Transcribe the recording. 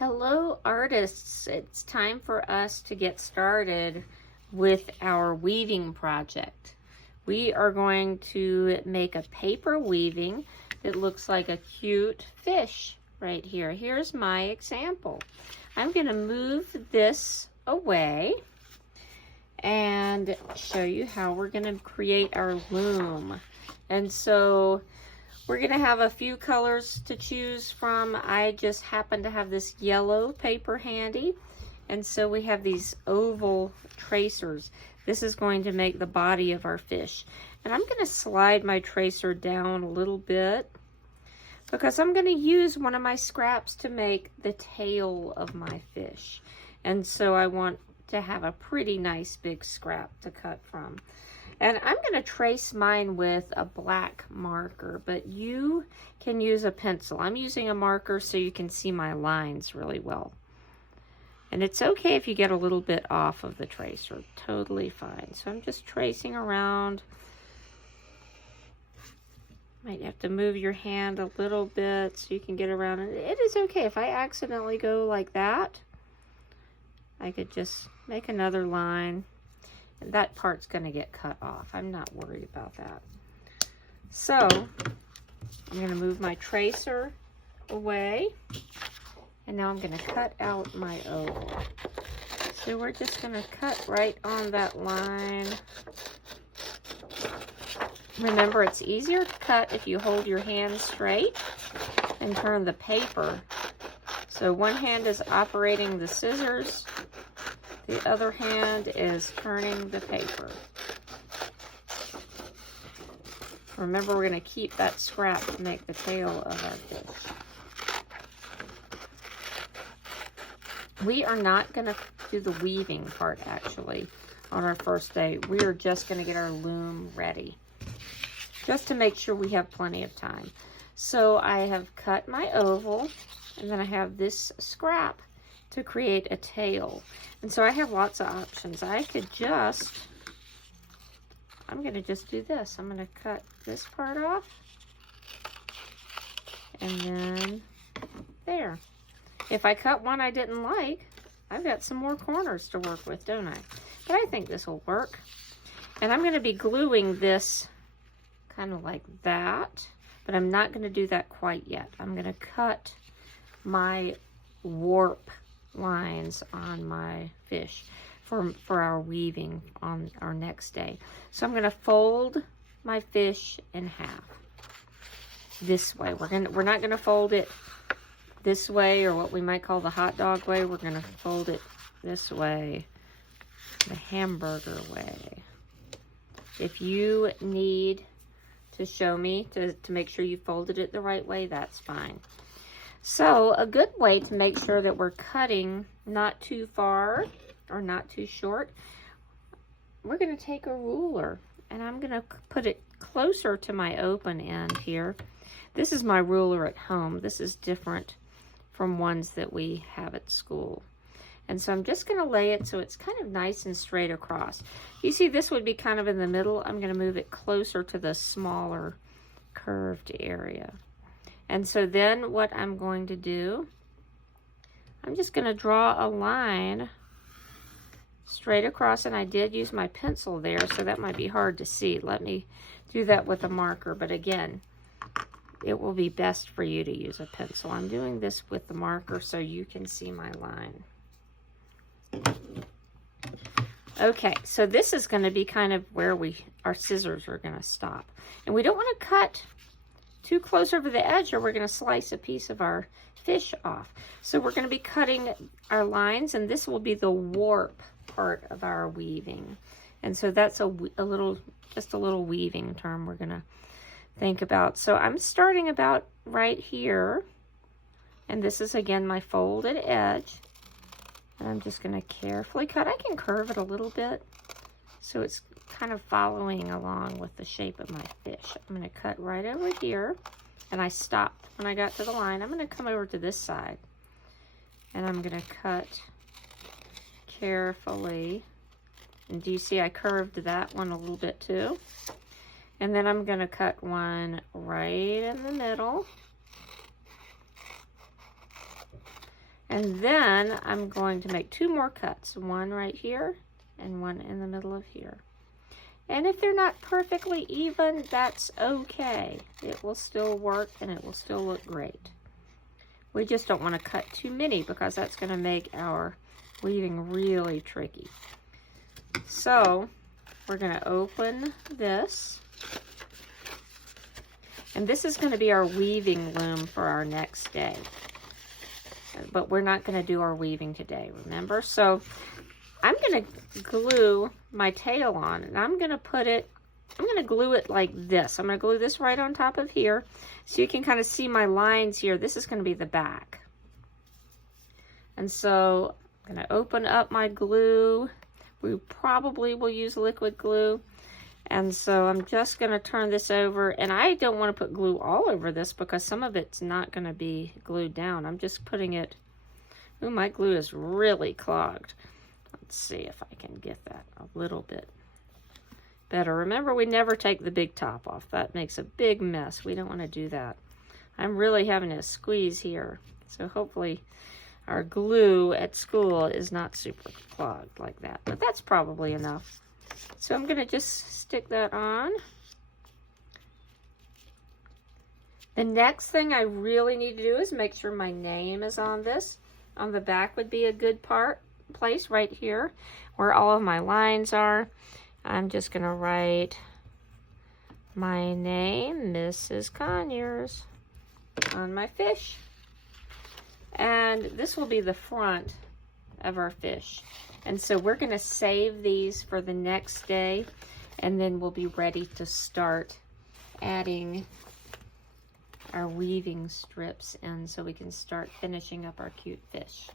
Hello artists, it's time for us to get started with our weaving project. We are going to make a paper weaving that looks like a cute fish right here. Here's my example. I'm going to move this away and show you how we're going to create our loom. And so we're going to have a few colors to choose from. I just happen to have this yellow paper handy. And so we have these oval tracers. This is going to make the body of our fish. And I'm going to slide my tracer down a little bit because I'm going to use one of my scraps to make the tail of my fish. And so I want to have a pretty nice big scrap to cut from. And I'm going to trace mine with a black marker, but you can use a pencil. I'm using a marker so you can see my lines really well. And it's okay if you get a little bit off of the tracer, totally fine. So I'm just tracing around. Might have to move your hand a little bit so you can get around. And it is okay if I accidentally go like that. I could just make another line. And that part's going to get cut off. I'm not worried about that. So I'm going to move my tracer away. And now I'm going to cut out my oval. So we're just going to cut right on that line. Remember, it's easier to cut if you hold your hand straight and turn the paper. So one hand is operating the scissors. The other hand is turning the paper. Remember, we're going to keep that scrap to make the tail of our fish. We are not going to do the weaving part, actually, on our first day. We are just going to get our loom ready, just to make sure we have plenty of time. So I have cut my oval, and then I have this scrap to create a tail. And so I have lots of options. I'm going to just do this. I'm going to cut this part off. And then there. If I cut one I didn't like, I've got some more corners to work with, don't I? But I think this will work. And I'm going to be gluing this kind of like that. But I'm not going to do that quite yet. I'm going to cut my warp lines on my fish for our weaving on our next day. So I'm going to fold my fish in half this way. We're not going to fold it this way, or what we might call the hot dog way. We're going to fold it this way, the hamburger way. If you need to show me to make sure you folded it the right way, that's fine. So a good way to make sure that we're cutting not too far or not too short, we're going to take a ruler and I'm going to put it closer to my open end here. This is my ruler at home. This is different from ones that we have at school. And so I'm just going to lay it so it's kind of nice and straight across. You see, this would be kind of in the middle. I'm going to move it closer to the smaller curved area. And so then what I'm going to do, I'm just going to draw a line straight across, and I did use my pencil there, so that might be hard to see. Let me do that with a marker, but again, it will be best for you to use a pencil. I'm doing this with the marker so you can see my line. Okay, so this is going to be kind of where our scissors are going to stop. And we don't want to cut too close over the edge or we're going to slice a piece of our fish off. So we're going to be cutting our lines, and this will be the warp part of our weaving. And so that's just a little weaving term we're going to think about. So I'm starting about right here, and this is again my folded edge. And I'm just going to carefully cut. I can curve it a little bit so it's kind of following along with the shape of my fish. I'm going to cut right over here, and I stopped when I got to the line. I'm going to come over to this side, and I'm going to cut carefully. And do you see I curved that one a little bit too? And then I'm going to cut one right in the middle. And then I'm going to make 2 more cuts, one right here and one in the middle of here. And if they're not perfectly even, that's okay. It will still work and it will still look great. We just don't want to cut too many because that's going to make our weaving really tricky. So we're going to open this. And this is going to be our weaving loom for our next day. But we're not going to do our weaving today, remember? So I'm going to glue my tail on, and I'm going to glue it like this. I'm going to glue this right on top of here so you can kind of see my lines here. This is going to be the back. And so I'm going to open up my glue. We probably will use liquid glue. And so I'm just going to turn this over, and I don't want to put glue all over this because some of it's not going to be glued down. I'm just putting it, ooh, my glue is really clogged. Let's see if I can get that a little bit better. Remember, we never take the big top off. That makes a big mess. We don't want to do that. I'm really having to squeeze here. So hopefully our glue at school is not super clogged like that, but that's probably enough. So I'm going to just stick that on. The next thing I really need to do is make sure my name is on this. On the back would be a good place right here where all of my lines are. I'm just going to write my name, Mrs. Conyers, on my fish. And this will be the front of our fish. And so we're going to save these for the next day, and then we'll be ready to start adding our weaving strips in so we can start finishing up our cute fish.